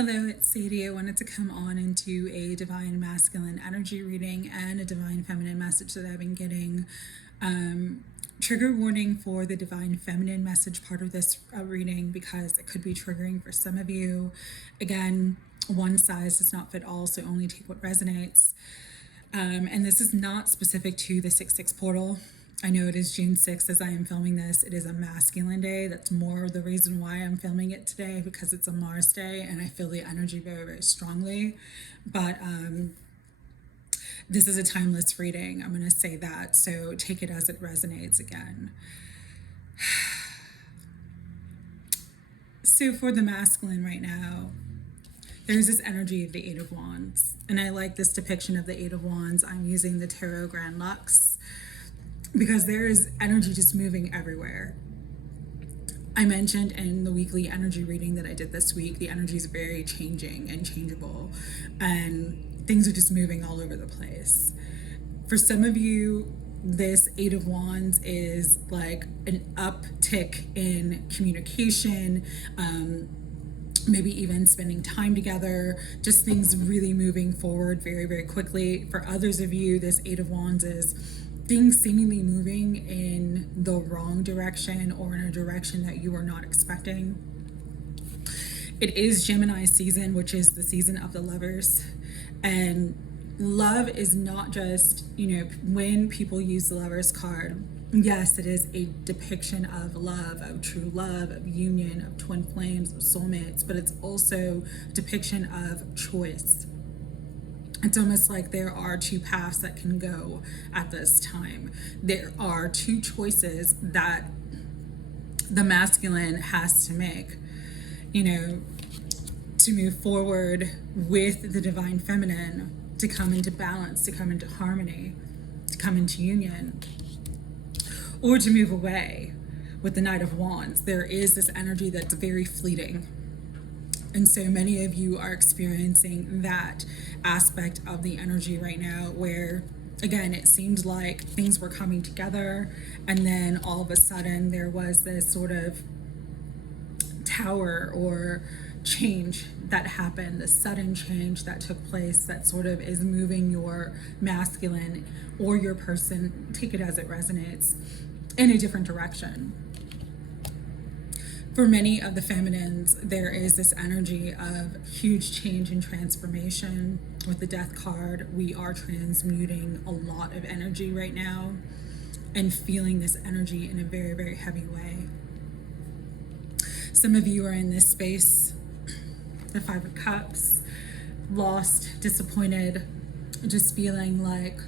Hello, it's Sadie. I wanted to come on and do a divine masculine energy reading and a divine feminine message that I've been getting. Trigger warning for the divine feminine message part of this reading because it could be triggering for some of you. Again, one size does not fit all, so only take what resonates. And this is not specific to the 6/6 portal. I know it is June 6th as I am filming this. It is a masculine day. That's more the reason why I'm filming it today, because it's a Mars day and I feel the energy very, very strongly. But this is a timeless reading. I'm going to say that. So take it as it resonates again. So for the masculine right now, there's this energy of the Eight of Wands. And I like this depiction of the Eight of Wands. I'm using the Tarot Grand Luxe, because there is energy just moving everywhere. I mentioned in the weekly energy reading that I did this week, the energy is very changing and changeable, and things are just moving all over the place. For some of you, this Eight of Wands is like an uptick in communication, maybe even spending time together, just things really moving forward very, very quickly. For others of you, this Eight of Wands is things seemingly moving in the wrong direction or in a direction that you were not expecting. It is Gemini season, which is the season of the lovers. And love is not just, when people use the Lovers card, yes, it is a depiction of love, of true love, of union, of twin flames, of soulmates, but it's also a depiction of choice. It's almost like there are two paths that can go at this time. There are two choices that the masculine has to make, to move forward with the divine feminine, to come into balance, to come into harmony, to come into union, or to move away with the Knight of Wands. There is this energy that's very fleeting. And so many of you are experiencing that aspect of the energy right now where, again, it seemed like things were coming together, and then all of a sudden there was this sort of tower or change that happened, the sudden change that took place that sort of is moving your masculine or your person, take it as it resonates, in a different direction. For many of the feminines, there is this energy of huge change and transformation. With the Death card, we are transmuting a lot of energy right now and feeling this energy in a very, very heavy way. Some of you are in this space, the Five of Cups, lost, disappointed, just feeling like,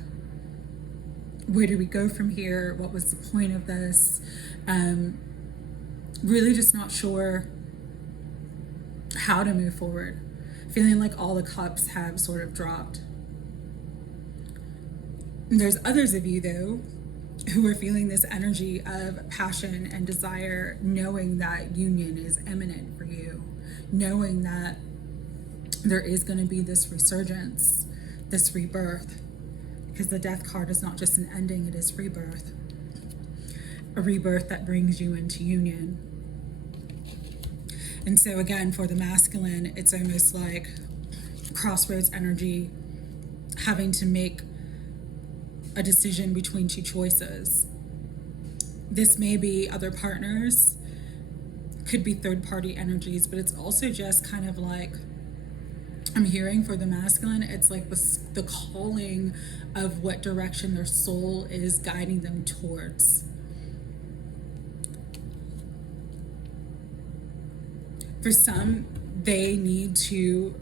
where do we go from here? What was the point of this? Really just not sure how to move forward, feeling like all the cups have sort of dropped. There's others of you, though, who are feeling this energy of passion and desire, knowing that union is imminent for you, knowing that there is going to be this resurgence, this rebirth, because the Death card is not just an ending, it is rebirth. A rebirth that brings you into union. And so again, for the masculine, it's almost like crossroads energy, having to make a decision between two choices. This may be other partners, could be third-party energies, but it's also just kind of like, I'm hearing for the masculine, it's like the calling of what direction their soul is guiding them towards. For some, they need to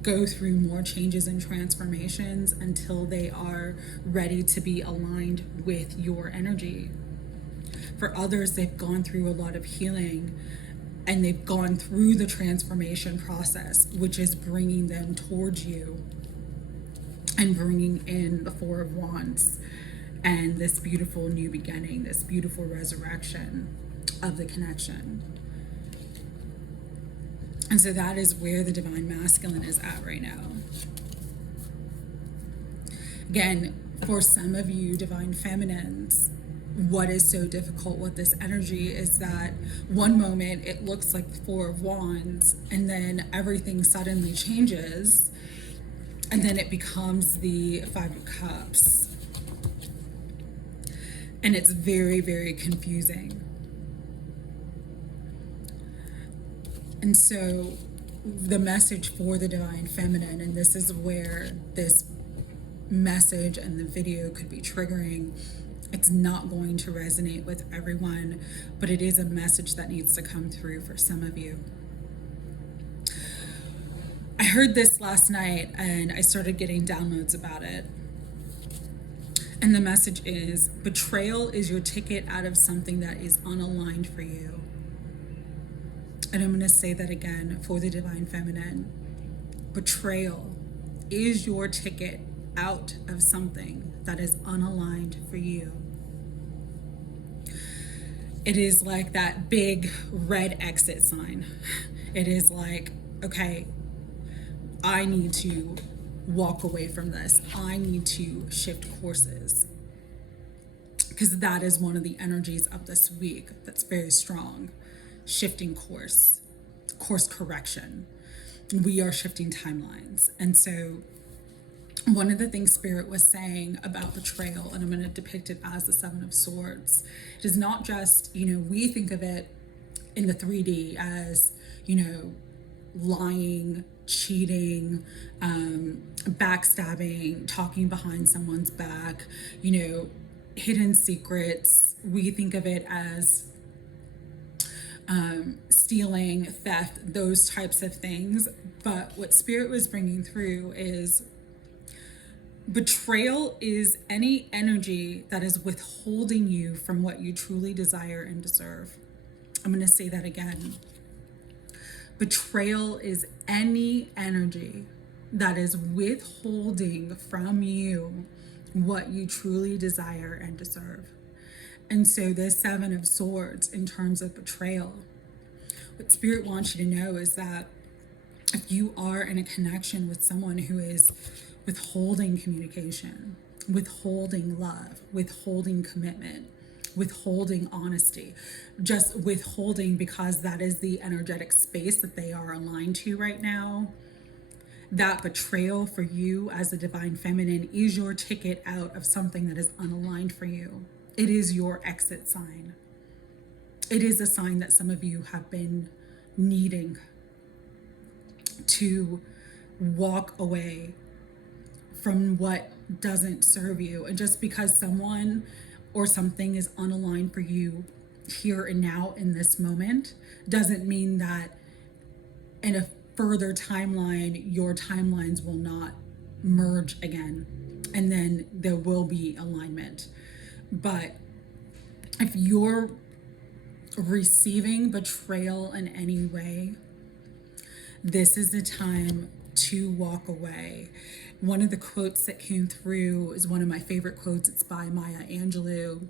go through more changes and transformations until they are ready to be aligned with your energy. For others, they've gone through a lot of healing and they've gone through the transformation process, which is bringing them towards you and bringing in the Four of Wands and this beautiful new beginning, this beautiful resurrection of the connection. And so that is where the divine masculine is at right now. Again, for some of you divine feminines, what is so difficult with this energy is that one moment it looks like the Four of Wands, and then everything suddenly changes, and then it becomes the Five of Cups. And it's very, very confusing. And so the message for the Divine Feminine, and this is where this message and the video could be triggering, it's not going to resonate with everyone, but it is a message that needs to come through for some of you. I heard this last night and I started getting downloads about it. And the message is, betrayal is your ticket out of something that is unaligned for you. And I'm going to say that again for the Divine Feminine. Betrayal is your ticket out of something that is unaligned for you. It is like that big red exit sign. It is like, okay, I need to walk away from this. I need to shift courses. Because that is one of the energies of this week that's very strong. Shifting course correction. We are shifting timelines. And so one of the things Spirit was saying about betrayal, and I'm going to depict it as the Seven of Swords, it is not just, we think of it in the 3D as, lying, cheating, backstabbing, talking behind someone's back, hidden secrets. We think of it as stealing, theft, those types of things. But what Spirit was bringing through is betrayal is any energy that is withholding you from what you truly desire and deserve. I'm going to say that again. Betrayal is any energy that is withholding from you what you truly desire and deserve. And so this Seven of Swords, in terms of betrayal, what Spirit wants you to know is that if you are in a connection with someone who is withholding communication, withholding love, withholding commitment, withholding honesty, just withholding because that is the energetic space that they are aligned to right now, that betrayal for you as the Divine Feminine is your ticket out of something that is unaligned for you. It is your exit sign. It is a sign that some of you have been needing to walk away from what doesn't serve you. And just because someone or something is unaligned for you here and now in this moment doesn't mean that in a further timeline, your timelines will not merge again, and then there will be alignment. But if you're receiving betrayal in any way, this is the time to walk away. One of the quotes that came through is one of my favorite quotes. It's by Maya Angelou.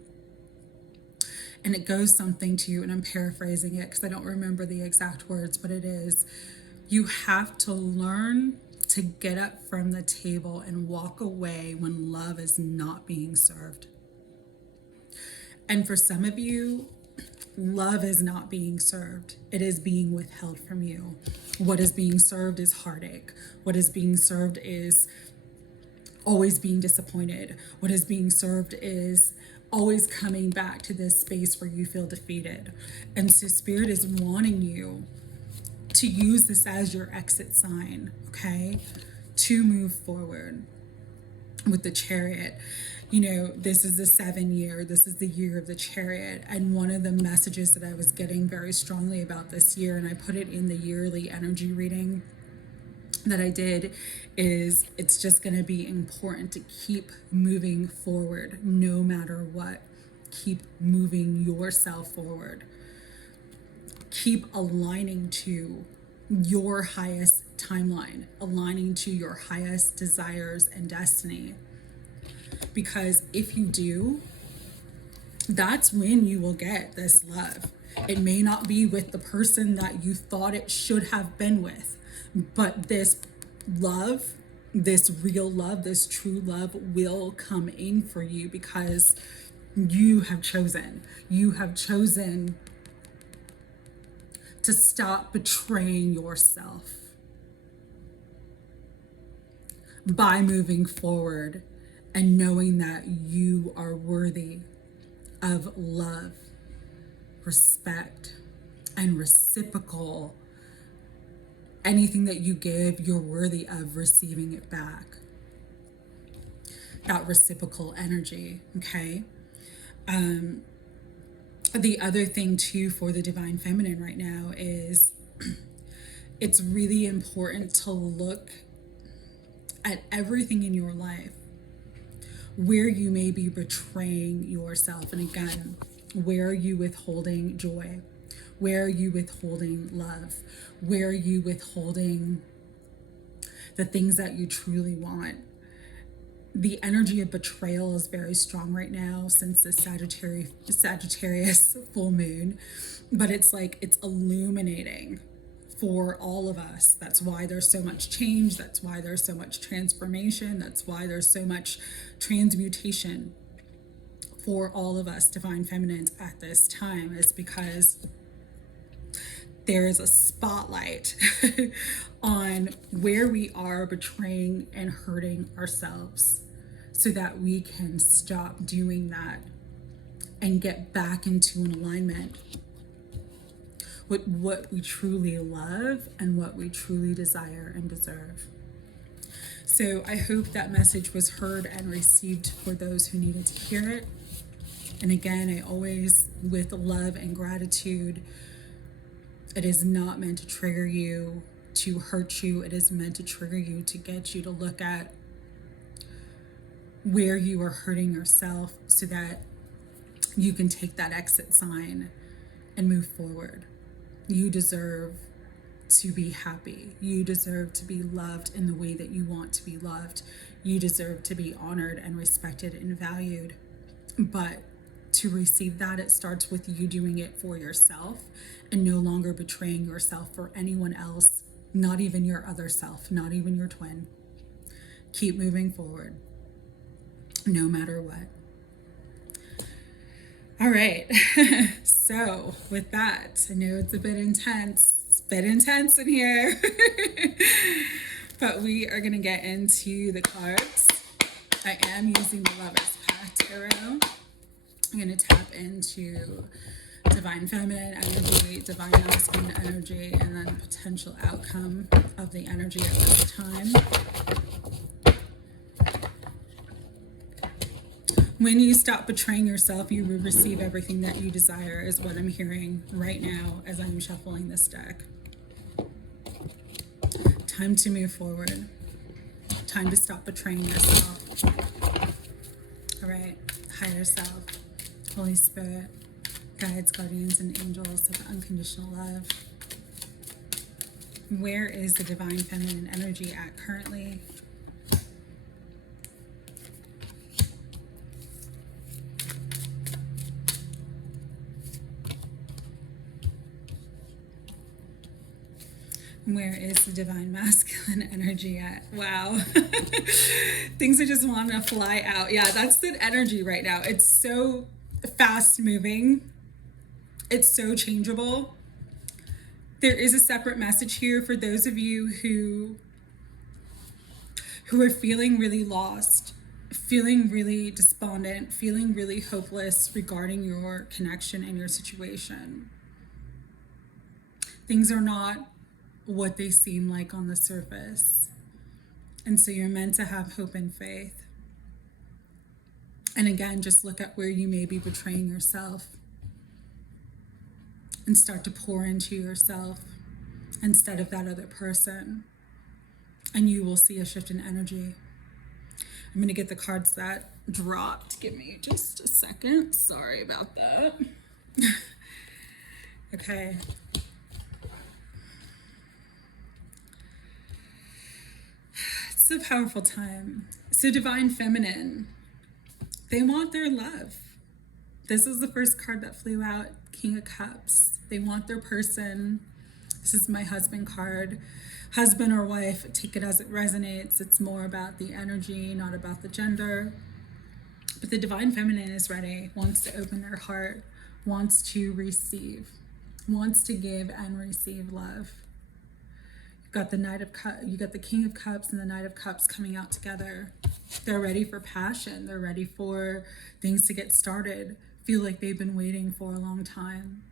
And it goes something to, and I'm paraphrasing it because I don't remember the exact words, but it is, you have to learn to get up from the table and walk away when love is not being served. And for some of you, love is not being served. It is being withheld from you. What is being served is heartache. What is being served is always being disappointed. What is being served is always coming back to this space where you feel defeated. And so Spirit is wanting you to use this as your exit sign, okay? To move forward. With the Chariot, this is the 7 year, this is the year of the Chariot. And one of the messages that I was getting very strongly about this year, and I put it in the yearly energy reading that I did, is it's just going to be important to keep moving forward no matter what. Keep moving yourself forward. Keep aligning to your highest timeline, aligning to your highest desires and destiny. Because if you do, that's when you will get this love. It may not be with the person that you thought it should have been with, but this love, this real love, this true love will come in for you, because You have chosen. You have chosen to stop betraying yourself by moving forward and knowing that you are worthy of love, respect, and reciprocal. Anything that you give, you're worthy of receiving it back. That reciprocal energy, okay? The other thing too for the divine feminine right now is it's really important to look at everything in your life where you may be betraying yourself. And again, where are you withholding joy? Where are you withholding love? Where are you withholding the things that you truly want? The energy of betrayal is very strong right now since the Sagittarius full moon, but it's like it's illuminating for all of us. That's why there's so much change. That's why there's so much transformation. That's why there's so much transmutation for all of us divine feminines at this time, is because there is a spotlight on where we are betraying and hurting ourselves, so that we can stop doing that and get back into an alignment with what we truly love and what we truly desire and deserve. So I hope that message was heard and received for those who needed to hear it. And again, I always, with love and gratitude, it is not meant to trigger you, to hurt you. It is meant to trigger you, to get you to look at where you are hurting yourself so that you can take that exit sign and move forward. You deserve to be happy. You deserve to be loved in the way that you want to be loved. You deserve to be honored and respected and valued. But to receive that, it starts with you doing it for yourself and no longer betraying yourself for anyone else, not even your other self, not even your twin. Keep moving forward, no matter what. All right. So with that, I know it's a bit intense. It's a bit intense in here. But we are going to get into the cards. I am using the Lover's Path Tarot. I'm going to tap into divine feminine energy, divine masculine energy, and then potential outcome of the energy at this time. When you stop betraying yourself, you will receive everything that you desire, is what I'm hearing right now as I'm shuffling this deck. Time to move forward. Time to stop betraying yourself. All right, higher self, Holy Spirit, guides, guardians, and angels of unconditional love. Where is the divine feminine energy at currently? Where is the divine masculine energy at? Wow. Things are just wanting to fly out. Yeah, that's the energy right now. It's so fast moving. It's so changeable. There is a separate message here for those of you who are feeling really lost, feeling really despondent, feeling really hopeless regarding your connection and your situation. Things are not what they seem like on the surface. And so you're meant to have hope and faith. And again, just look at where you may be betraying yourself and start to pour into yourself instead of that other person. And you will see a shift in energy. I'm going to get the cards that dropped. Give me just a second. Sorry about that. Okay. It's a powerful time. So divine feminine, they want their love. This is the first card that flew out, King of Cups. They want their person. This is my husband card. Husband or wife, take it as it resonates. It's more about the energy, not about the gender. But the divine feminine is ready, wants to open their heart, wants to receive, wants to give and receive love. You've got the you got the King of Cups and the Knight of Cups coming out together. They're ready for passion. They're ready for things to get started. Feel like they've been waiting for a long time.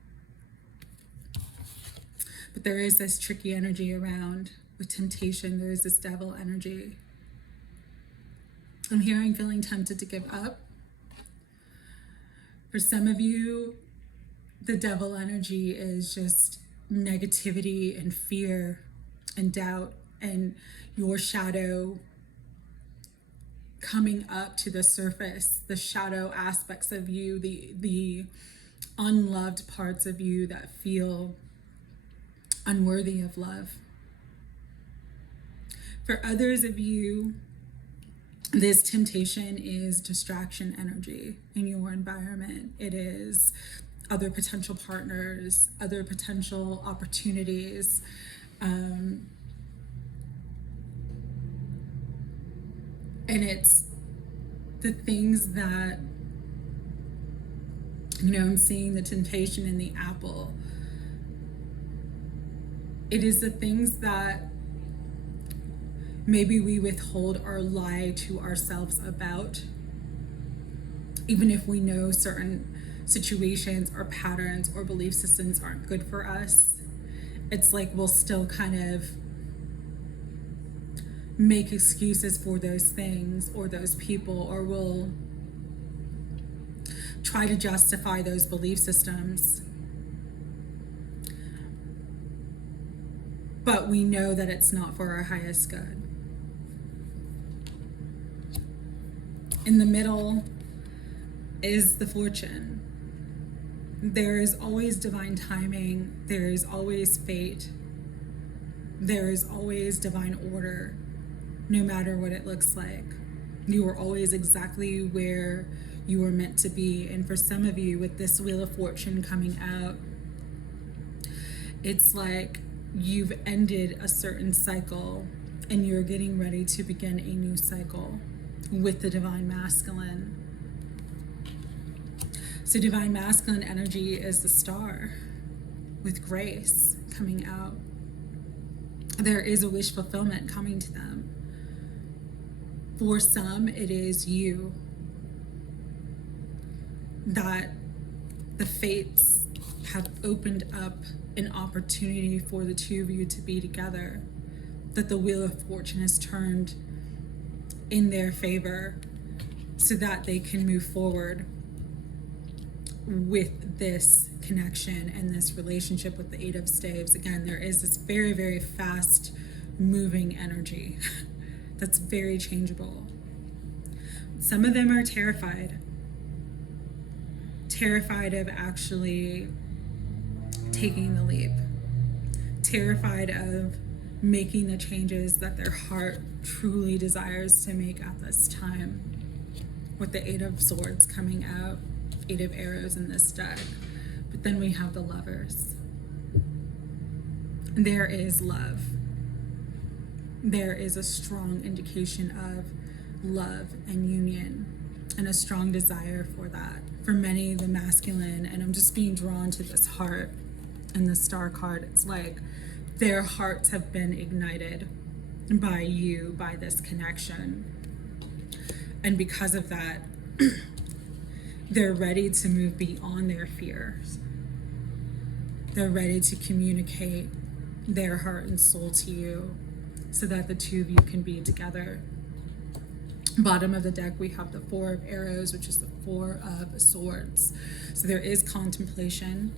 But there is this tricky energy around with temptation. There is this devil energy. I'm hearing feeling tempted to give up. For some of you, the devil energy is just negativity and fear and doubt and your shadow coming up to the surface, the shadow aspects of you, the unloved parts of you that feel unworthy of love. For others of you, this temptation is distraction energy in your environment. It is other potential partners, other potential opportunities. And it's the things that, I'm seeing the temptation in the apple. It is the things that maybe we withhold or lie to ourselves about, even if we know certain situations or patterns or belief systems aren't good for us. It's like we'll still kind of make excuses for those things or those people, or we'll try to justify those belief systems. But we know that it's not for our highest good. In the middle is the fortune. There is always divine timing. There is always fate. There is always divine order, no matter what it looks like. You are always exactly where you are meant to be. And for some of you, with this Wheel of Fortune coming out, it's like you've ended a certain cycle and you're getting ready to begin a new cycle with the divine masculine. So divine masculine energy is the star with grace coming out. There is a wish fulfillment coming to them. For some, it is you. That the fates have opened up an opportunity for the two of you to be together. That the Wheel of Fortune has turned in their favor so that they can move forward with this connection and this relationship with the Eight of Staves. Again, there is this very, very fast moving energy that's very changeable. Some of them are terrified of actually taking the leap, terrified of making the changes that their heart truly desires to make at this time. With the Eight of Swords coming out, Eight of Arrows in this deck. But then we have the Lovers. There is love. There is a strong indication of love and union and a strong desire for that. For many, the masculine, and I'm just being drawn to this heart and the Star card, it's like their hearts have been ignited by you, by this connection. And because of that, they're ready to move beyond their fears. They're ready to communicate their heart and soul to you so that the two of you can be together. Bottom of the deck, we have the Four of Arrows, which is the Four of Swords. So there is contemplation.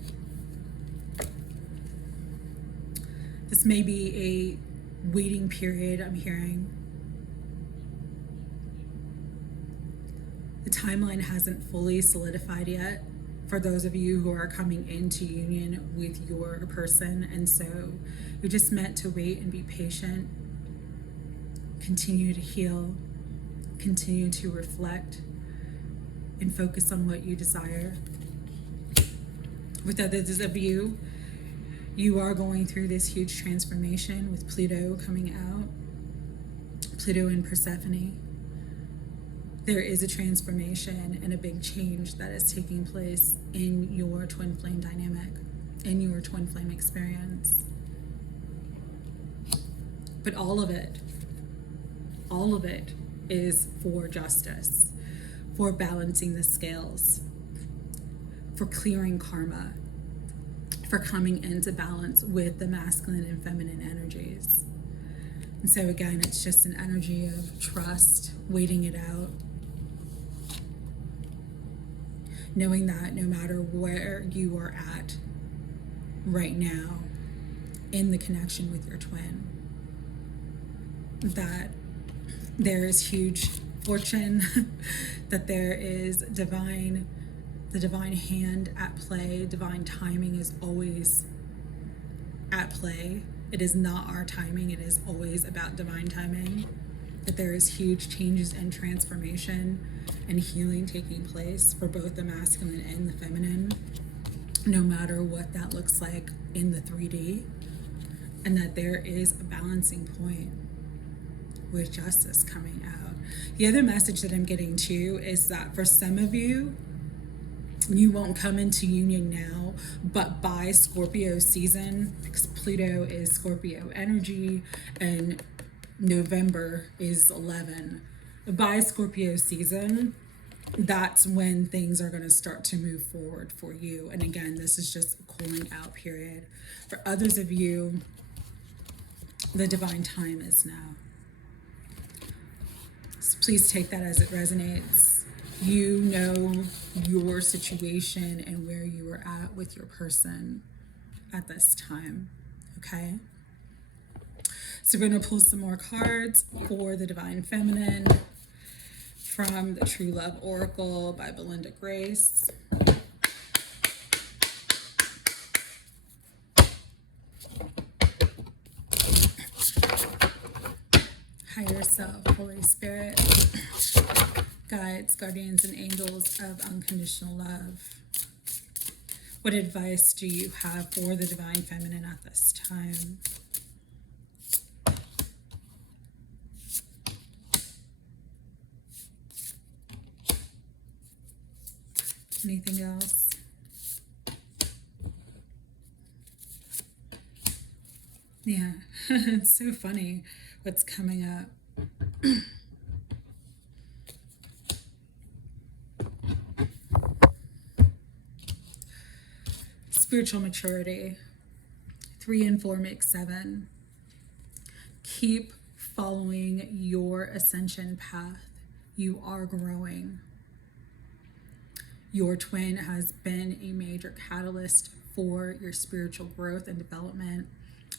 This may be a waiting period, I'm hearing. The timeline hasn't fully solidified yet for those of you who are coming into union with your person. And so you're just meant to wait and be patient, continue to heal, continue to reflect, and focus on what you desire. With others of you, you are going through this huge transformation with Pluto coming out, Pluto and Persephone. there is a transformation and a big change that is taking place in your twin flame dynamic, in your twin flame experience. But all of it is for justice, for balancing the scales, for clearing karma, for coming into balance with the masculine and feminine energies. And so again, it's just an energy of trust, waiting it out, knowing that no matter where you are at right now in the connection with your twin, that there is huge fortune, that there is the divine hand at play. Divine timing is always at play. It is not our timing, it is always about divine timing. That there is huge changes and transformation and healing taking place for both the masculine and the feminine, no matter what that looks like in the 3D, and that there is a balancing point with justice coming out. The other message that I'm getting too is that for some of you, you won't come into union now, but by Scorpio season, because Pluto is Scorpio energy and November is 11. By Scorpio season, that's when things are going to start to move forward for you. And again, this is just a cooling out period. For others of you, the divine time is now. So please take that as it resonates. You know your situation and where you are at with your person at this time, okay? So we're going to pull some more cards for the Divine Feminine from the True Love Oracle by Belinda Grace. Higher Self, Holy Spirit, guides, guardians, and angels of unconditional love. What advice do you have for the Divine Feminine at this time? Anything else? Yeah, it's so funny what's coming up. Spiritual maturity. 3 and 4 make 7. Keep following your ascension path. You are growing. Your twin has been a major catalyst for your spiritual growth and development,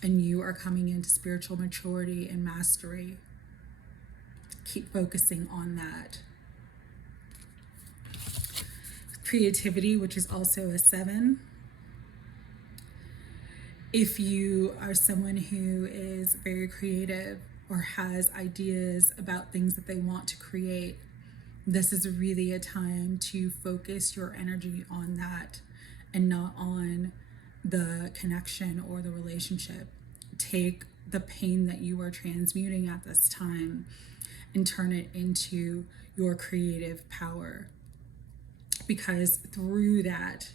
and you are coming into spiritual maturity and mastery. Keep focusing on that. Creativity, which is also a 7. If you are someone who is very creative or has ideas about things that they want to create, this is really a time to focus your energy on that and not on the connection or the relationship. Take the pain that you are transmuting at this time and turn it into your creative power. Because through that,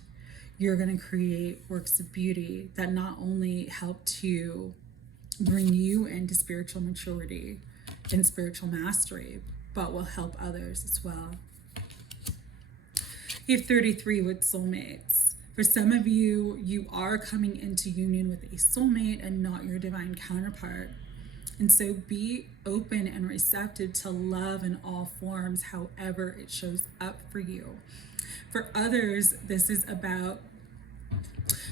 you're going to create works of beauty that not only help to bring you into spiritual maturity and spiritual mastery, but will help others as well. You have 33 with soulmates. For some of you, you are coming into union with a soulmate and not your divine counterpart. And so be open and receptive to love in all forms, however it shows up for you. For others, this is about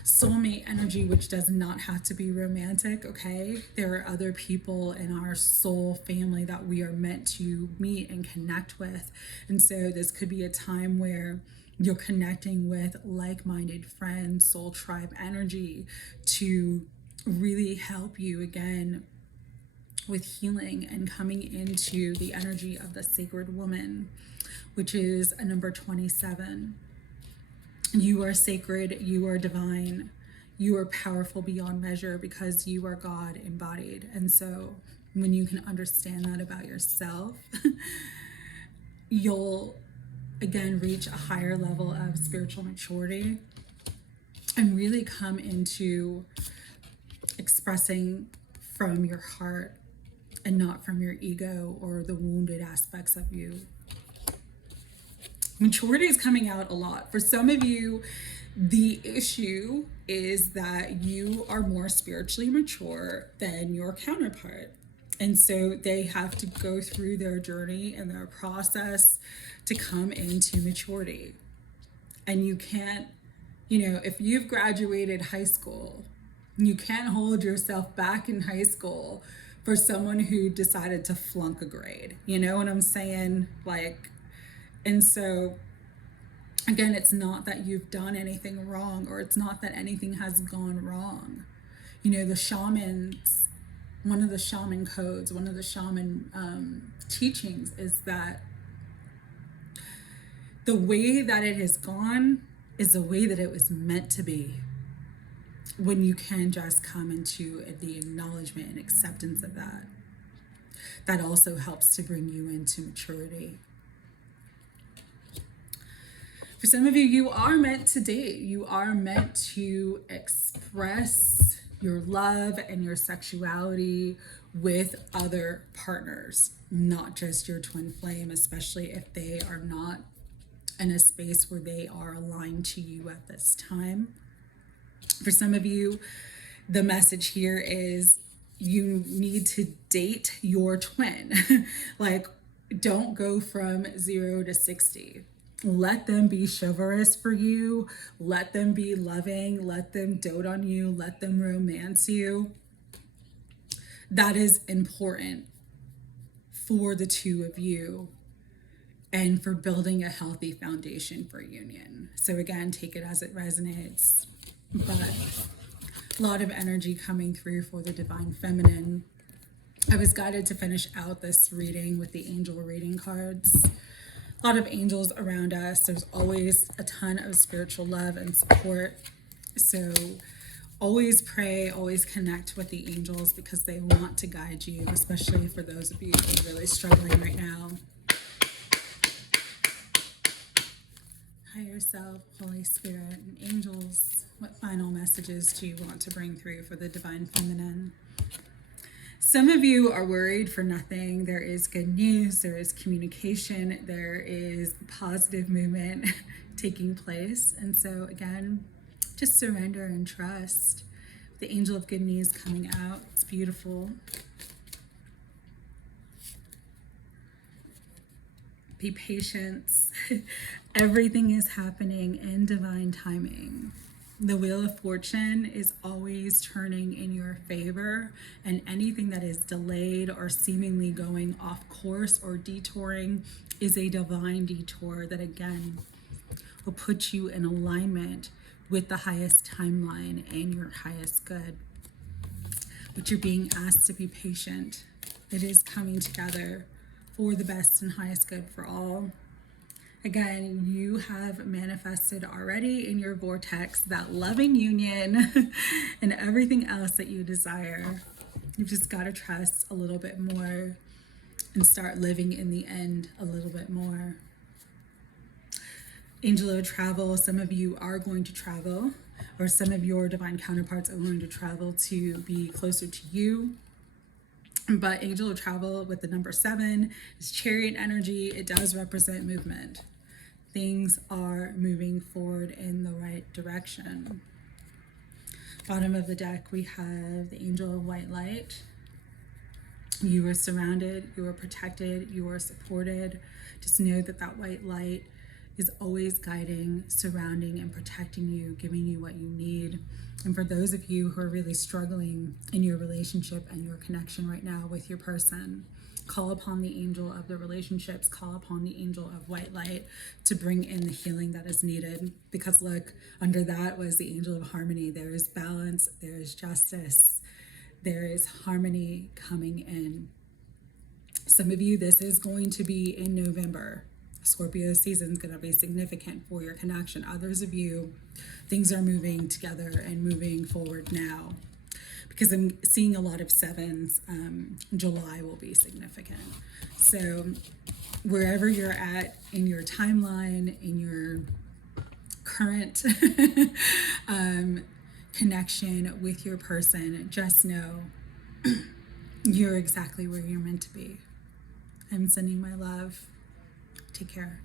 soulmate energy, which does not have to be romantic, okay? There are other people in our soul family that we are meant to meet and connect with. And so this could be a time where you're connecting with like-minded friends, soul tribe energy to really help you again with healing and coming into the energy of the sacred woman, which is a number 27. You are sacred, you are divine, you are powerful beyond measure because you are God embodied. And so when you can understand that about yourself, you'll again reach a higher level of spiritual maturity and really come into expressing from your heart and not from your ego or the wounded aspects of you. Maturity is coming out a lot. For some of you, the issue is that you are more spiritually mature than your counterpart. And so they have to go through their journey and their process to come into maturity. And you can't, if you've graduated high school, you can't hold yourself back in high school for someone who decided to flunk a grade. You know what I'm saying? And so, again, it's not that you've done anything wrong, or it's not that anything has gone wrong. The shamans, one of the shaman codes, one of the shaman teachings is that the way that it has gone is the way that it was meant to be. When you can just come into the acknowledgement and acceptance of that. That also helps to bring you into maturity. For some of you, you are meant to date. You are meant to express your love and your sexuality with other partners, not just your twin flame, especially if they are not in a space where they are aligned to you at this time. For some of you, the message here is you need to date your twin. Don't go from 0 to 60. Let them be chivalrous for you. Let them be loving. Let them dote on you. Let them romance you. That is important for the two of you and for building a healthy foundation for union. So again, take it as it resonates. But a lot of energy coming through for the divine feminine. I was guided to finish out this reading with the angel reading cards. A lot of angels around us. There's always a ton of spiritual love and support. So always pray, always connect with the angels because they want to guide you, especially for those of you who are really struggling right now. Higher self, Holy Spirit, and angels, what final messages do you want to bring through for the divine feminine? Some of you are worried for nothing. There is good news, there is communication, there is positive movement taking place. And so again, just surrender and trust. The angel of good news coming out. It's beautiful. Be patient. Everything is happening in divine timing. The wheel of fortune is always turning in your favor, and anything that is delayed or seemingly going off course or detouring is a divine detour that again will put you in alignment with the highest timeline and your highest good. But you're being asked to be patient. It is coming together for the best and highest good for all. Again, you have manifested already in your vortex that loving union and everything else that you desire. You've just got to trust a little bit more and start living in the end a little bit more. Angel of travel, some of you are going to travel, or some of your divine counterparts are going to travel to be closer to you. But angel of travel with the number 7 is chariot energy. It does represent movement. Things are moving forward in the right direction. Bottom of the deck, we have the angel of white light. You are surrounded, you are protected, you are supported. Just know that that white light is always guiding, surrounding, and protecting you, giving you what you need. And for those of you who are really struggling in your relationship and your connection right now with your person, call upon the angel of the relationships, call upon the angel of white light to bring in the healing that is needed. Because look, under that was the angel of harmony. There is balance, there is justice, there is harmony coming in. Some of you, this is going to be in November. Scorpio season is going to be significant for your connection. Others of you, things are moving together and moving forward now. because I'm seeing a lot of sevens. July will be significant. So wherever you're at in your timeline, in your current connection with your person, just know you're exactly where you're meant to be. I'm sending my love. Take care.